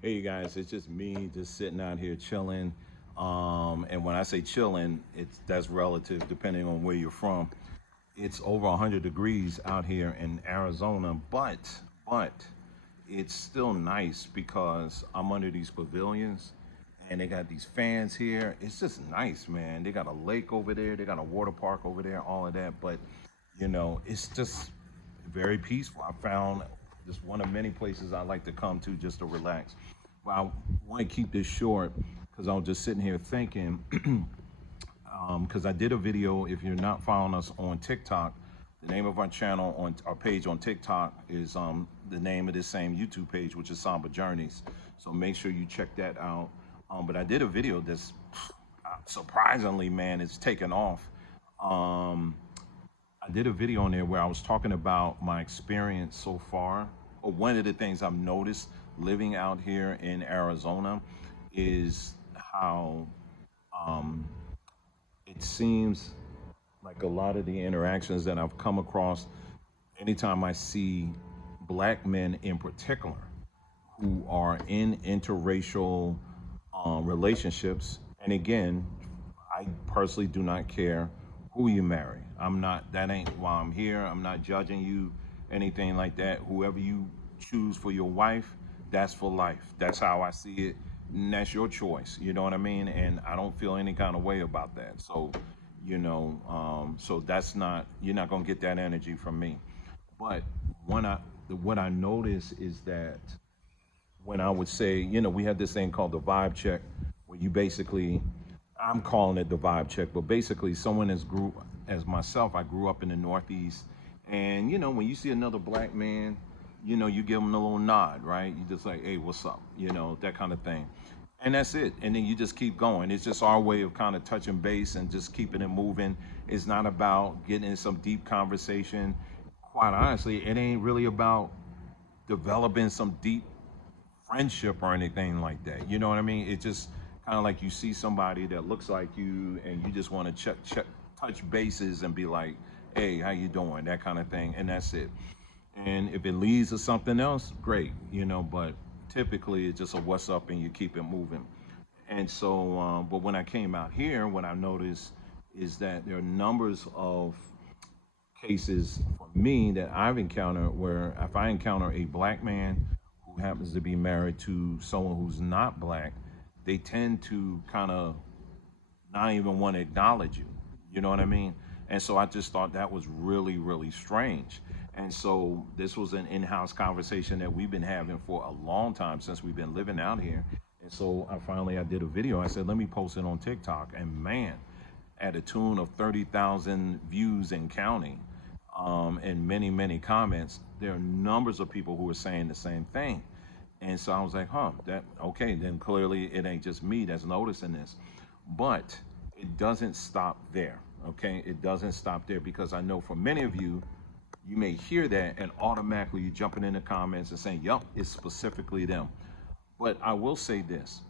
Hey, you guys, it's just me just sitting out here chilling. And when I say chilling, that's relative depending on where you're from. It's over 100 degrees out here in Arizona, but it's still nice because I'm under these pavilions and they got these fans here. It's just nice, man. They got a lake over there, they got a water park over there, all of that. But it's just very peaceful. I found just one of many places I like to come to just to relax. Well, I want to keep this short because I was just sitting here thinking, because I did a video. If you're not following us on TikTok, the name of our channel on our page on TikTok is the name of this same YouTube page, which is Samba Journeys. So make sure you check that out. But I did a video that's surprisingly, man, it's taken off. Um, I did a video on there where I was talking about my experience so far, or one of the things I've noticed living out here in Arizona is how it seems like a lot of the interactions that I've come across, anytime I see black men in particular who are in interracial relationships, and again, I personally do not care who you marry. I'm not, that ain't why I'm here. I'm not judging you, anything like that. Whoever you choose for your wife, that's for life. That's how I see it. And that's your choice. You know what I mean? And I don't feel any kind of way about that. So, so that's not, you're not going to get that energy from me. But when what I notice is that when I would say, we have this thing called the vibe check, where you basically, I'm calling it the vibe check, but basically, someone as myself, I grew up in the Northeast, and when you see another black man, you give him a little nod, right? You just like, hey, what's up? That kind of thing. And that's it. And then you just keep going. It's just our way of kind of touching base and just keeping it moving. It's not about getting in some deep conversation. Quite honestly, it ain't really about developing some deep friendship or anything like that. You know what I mean? It's just kind of like you see somebody that looks like you, and you just want to touch bases and be like, "Hey, how you doing?" That kind of thing, and that's it. And if it leads to something else, great. But typically it's just a what's up, and you keep it moving. And so, but when I came out here, what I noticed is that there are numbers of cases for me that I've encountered where if I encounter a black man who happens to be married to someone who's not black, they tend to kind of not even want to acknowledge you. You know what I mean? And so I just thought that was really, really strange. And so this was an in-house conversation that we've been having for a long time since we've been living out here. And so I did a video. I said, let me post it on TikTok. And man, at a tune of 30,000 views and counting, and many, many comments, there are numbers of people who are saying the same thing. And so I was like, that, okay, then clearly it ain't just me that's noticing this. But it doesn't stop there, okay? It doesn't stop there because I know for many of you, you may hear that and automatically you're jumping in the comments and saying, yup, it's specifically them. But I will say this,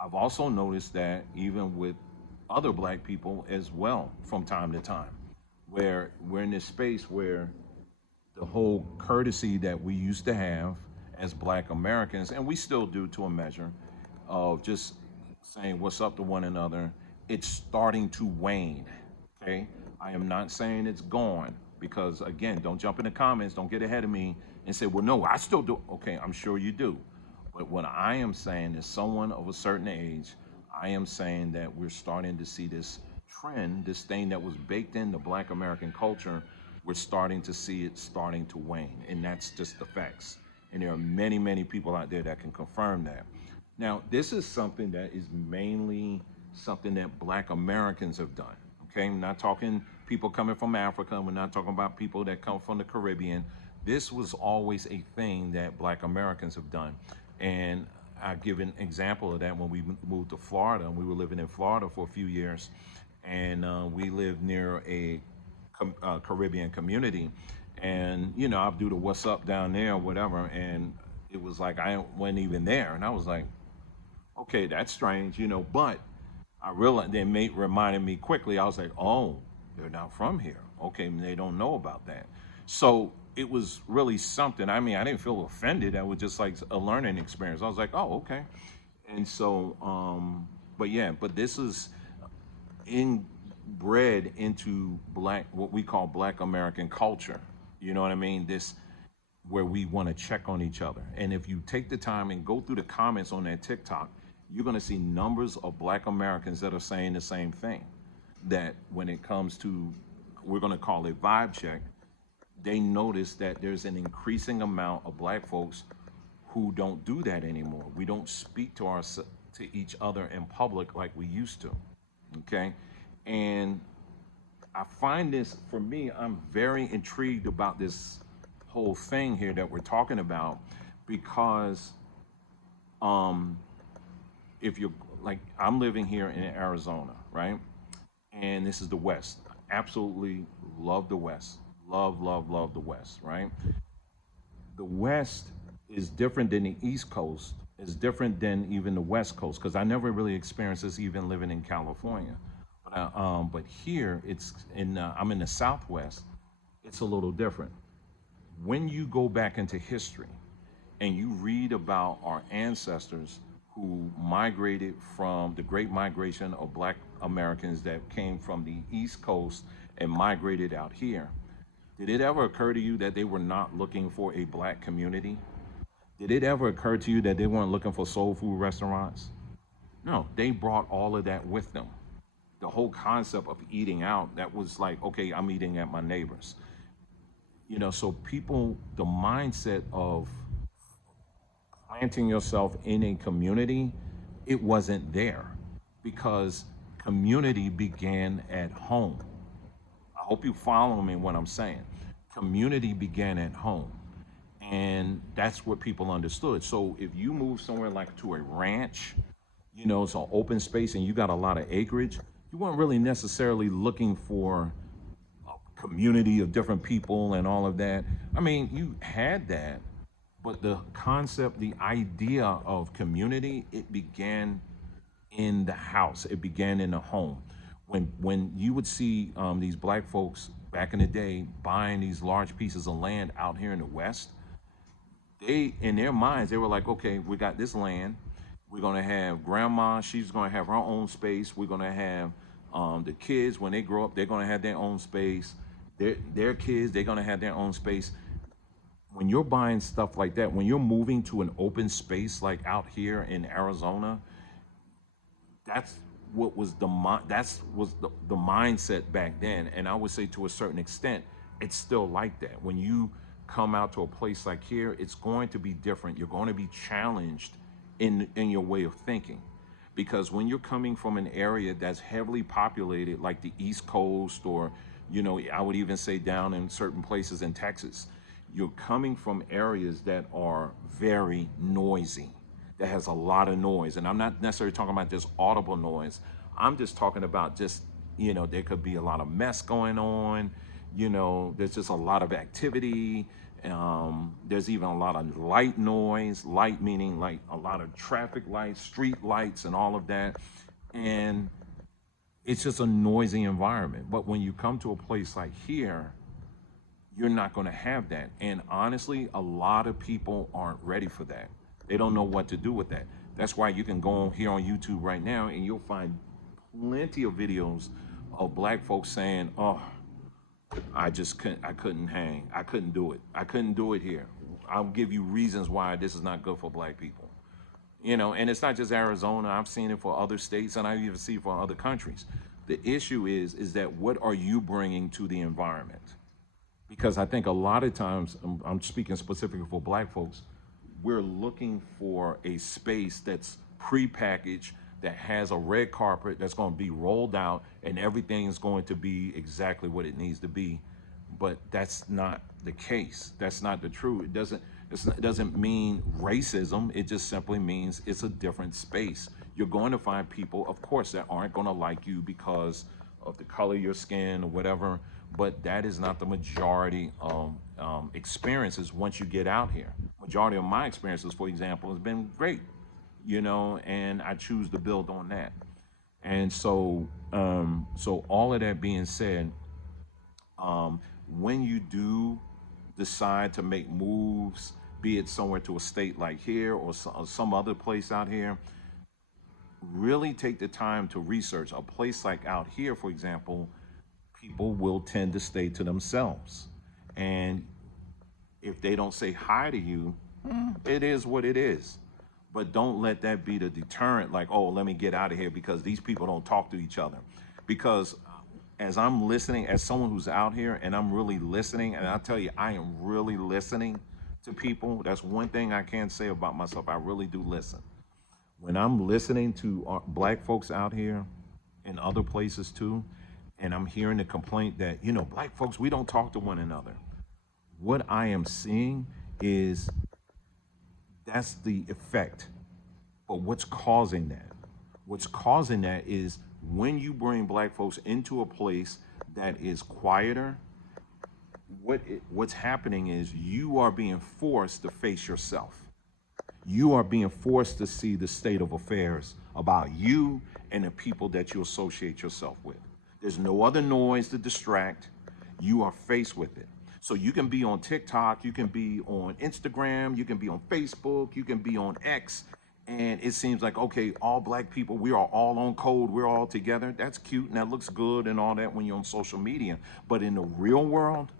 I've also noticed that even with other black people as well from time to time, where we're in this space where the whole courtesy that we used to have as black Americans, and we still do to a measure, of just saying what's up to one another, it's starting to wane. Okay? I am not saying it's gone because, again, don't jump in the comments, don't get ahead of me and say, well, no, I still do. Okay, I'm sure you do. But what I am saying is, someone of a certain age, I am saying that we're starting to see this trend, this thing that was baked into black American culture, we're starting to see it starting to wane. And that's just the facts. And there are many, many people out there that can confirm that. Now, this is something that is mainly something that black Americans have done. Okay, I'm not talking people coming from Africa. We're not talking about people that come from the Caribbean. This was always a thing that black Americans have done. And I give an example of that when we moved to Florida. We were living in Florida for a few years, and we lived near a Caribbean community. And, I'll do the what's up down there or whatever. And it was like I wasn't even there. And I was like, okay, that's strange, but I realized they reminded me quickly. I was like, oh, they're not from here. Okay, they don't know about that. So it was really something. I mean, I didn't feel offended. That was just like a learning experience. I was like, oh, okay. And so, but yeah, but this is inbred into black, what we call black American culture. You know what I mean? This, where we want to check on each other. And if you take the time and go through the comments on that TikTok, you're going to see numbers of black Americans that are saying the same thing. That when it comes to, we're going to call it vibe check, they notice that there's an increasing amount of black folks who don't do that anymore. We don't speak to to each other in public like we used to. Okay? And I find this, for me, I'm very intrigued about this whole thing here that we're talking about, because um if you're like, I'm living here in Arizona, right? And this is the West. Absolutely love the West. Love the West, right? The West is different than the East Coast, is different than even the West Coast, because I never really experienced this even living in California. But here, I'm in the Southwest, it's a little different. When you go back into history and you read about our ancestors who migrated from the Great Migration of Black Americans that came from the East Coast and migrated out here, did it ever occur to you that they were not looking for a black community? Did it ever occur to you that they weren't looking for soul food restaurants? No, they brought all of that with them. The whole concept of eating out, that was like, okay, I'm eating at my neighbor's. So people, the mindset of planting yourself in a community, it wasn't there, because community began at home. I hope you follow me what I'm saying. Community began at home. And that's what people understood. So if you move somewhere like to a ranch, it's an open space and you got a lot of acreage, you weren't really necessarily looking for a community of different people and all of that. I mean, you had that, but the concept, the idea of community, it began in the house. It began in the home. When you would see these black folks back in the day buying these large pieces of land out here in the West, they, in their minds, they were like, okay, we got this land. We're gonna have grandma. She's gonna have her own space. We're gonna have the kids, when they grow up, they're gonna have their own space. Their kids, they're gonna have their own space. When you're buying stuff like that, when you're moving to an open space like out here in Arizona, that's what was the mindset back then. And I would say, to a certain extent, it's still like that. When you come out to a place like here, it's going to be different. You're going to be challenged in your way of thinking, because when you're coming from an area that's heavily populated like the East Coast, or I would even say down in certain places in Texas, you're coming from areas that are very noisy, that has a lot of noise. And I'm not necessarily talking about just audible noise. I'm just talking about just, there could be a lot of mess going on. There's just a lot of activity. There's even a lot of light noise, light meaning like a lot of traffic lights, street lights, and all of that. And it's just a noisy environment. But when you come to a place like here, you're not going to have that. And honestly, a lot of people aren't ready for that. They don't know what to do with that. That's why you can go on here on YouTube right now and you'll find plenty of videos of black folks saying, "Oh, I couldn't hang. I couldn't do it. I couldn't do it here. I'll give you reasons why this is not good for black people." And it's not just Arizona. I've seen it for other states, and I even see it for other countries. The issue is that, what are you bringing to the environment? Because I think a lot of times, I'm speaking specifically for black folks, we're looking for a space that's prepackaged, that has a red carpet that's going to be rolled out, and everything is going to be exactly what it needs to be. But that's not the case. That's not the truth. It doesn't mean racism. It just simply means it's a different space. You're going to find people, of course, that aren't going to like you because of the color of your skin or whatever, but that is not the majority of experiences once you get out here. Majority of my experiences, for example, has been great, and I choose to build on that. And so all of that being said, when you do decide to make moves, be it somewhere to a state like here or some other place out here, really take the time to research. A place like out here, for example, people will tend to stay to themselves. And if they don't say hi to you, it is what it is. But don't let that be the deterrent, like, oh, let me get out of here because these people don't talk to each other. Because as I'm listening, as someone who's out here and I'm really listening, and I'll tell you, I am really listening to people. That's one thing I can say about myself. I really do listen. When I'm listening to black folks out here in other places too, and I'm hearing the complaint that, black folks, we don't talk to one another. What I am seeing is that's the effect. But what's causing that? What's causing that is when you bring black folks into a place that is quieter, what's happening is you are being forced to face yourself. You are being forced to see the state of affairs about you and the people that you associate yourself with. There's no other noise to distract. You are faced with it. So you can be on TikTok, you can be on Instagram, you can be on Facebook, you can be on X, and it seems like, okay, all black people, we are all on code, we're all together. That's cute and that looks good and all that when you're on social media. But in the real world,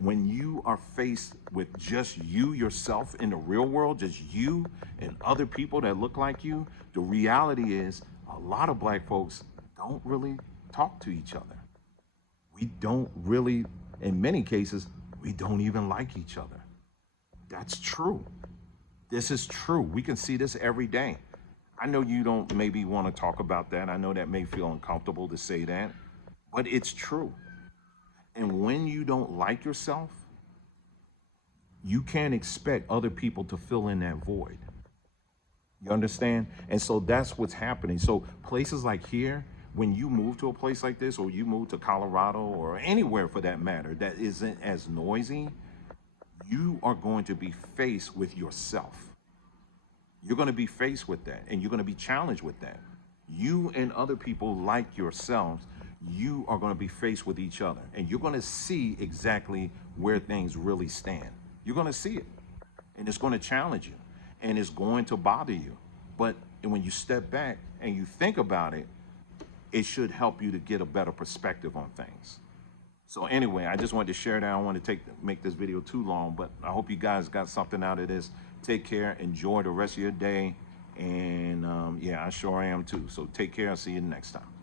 when you are faced with just you yourself in the real world, just you and other people that look like you, the reality is a lot of black folks don't really talk to each other. We don't really, in many cases, we don't even like each other. That's true. This is true. We can see this every day. I know you don't maybe want to talk about that. I know that may feel uncomfortable to say that, but it's true. And when you don't like yourself, you can't expect other people to fill in that void. You understand? And so that's what's happening. So places like here, when you move to a place like this, or you move to Colorado or anywhere for that matter, that isn't as noisy, you are going to be faced with yourself. You're going to be faced with that, and you're going to be challenged with that. You and other people like yourselves, you are going to be faced with each other, and you're going to see exactly where things really stand. You're going to see it, and it's going to challenge you, and it's going to bother you. But when you step back and you think about it, it should help you to get a better perspective on things. So anyway, I just wanted to share that. I don't want to make this video too long, but I hope you guys got something out of this. Take care. Enjoy the rest of your day. And yeah, I sure am too. So take care. I'll see you next time.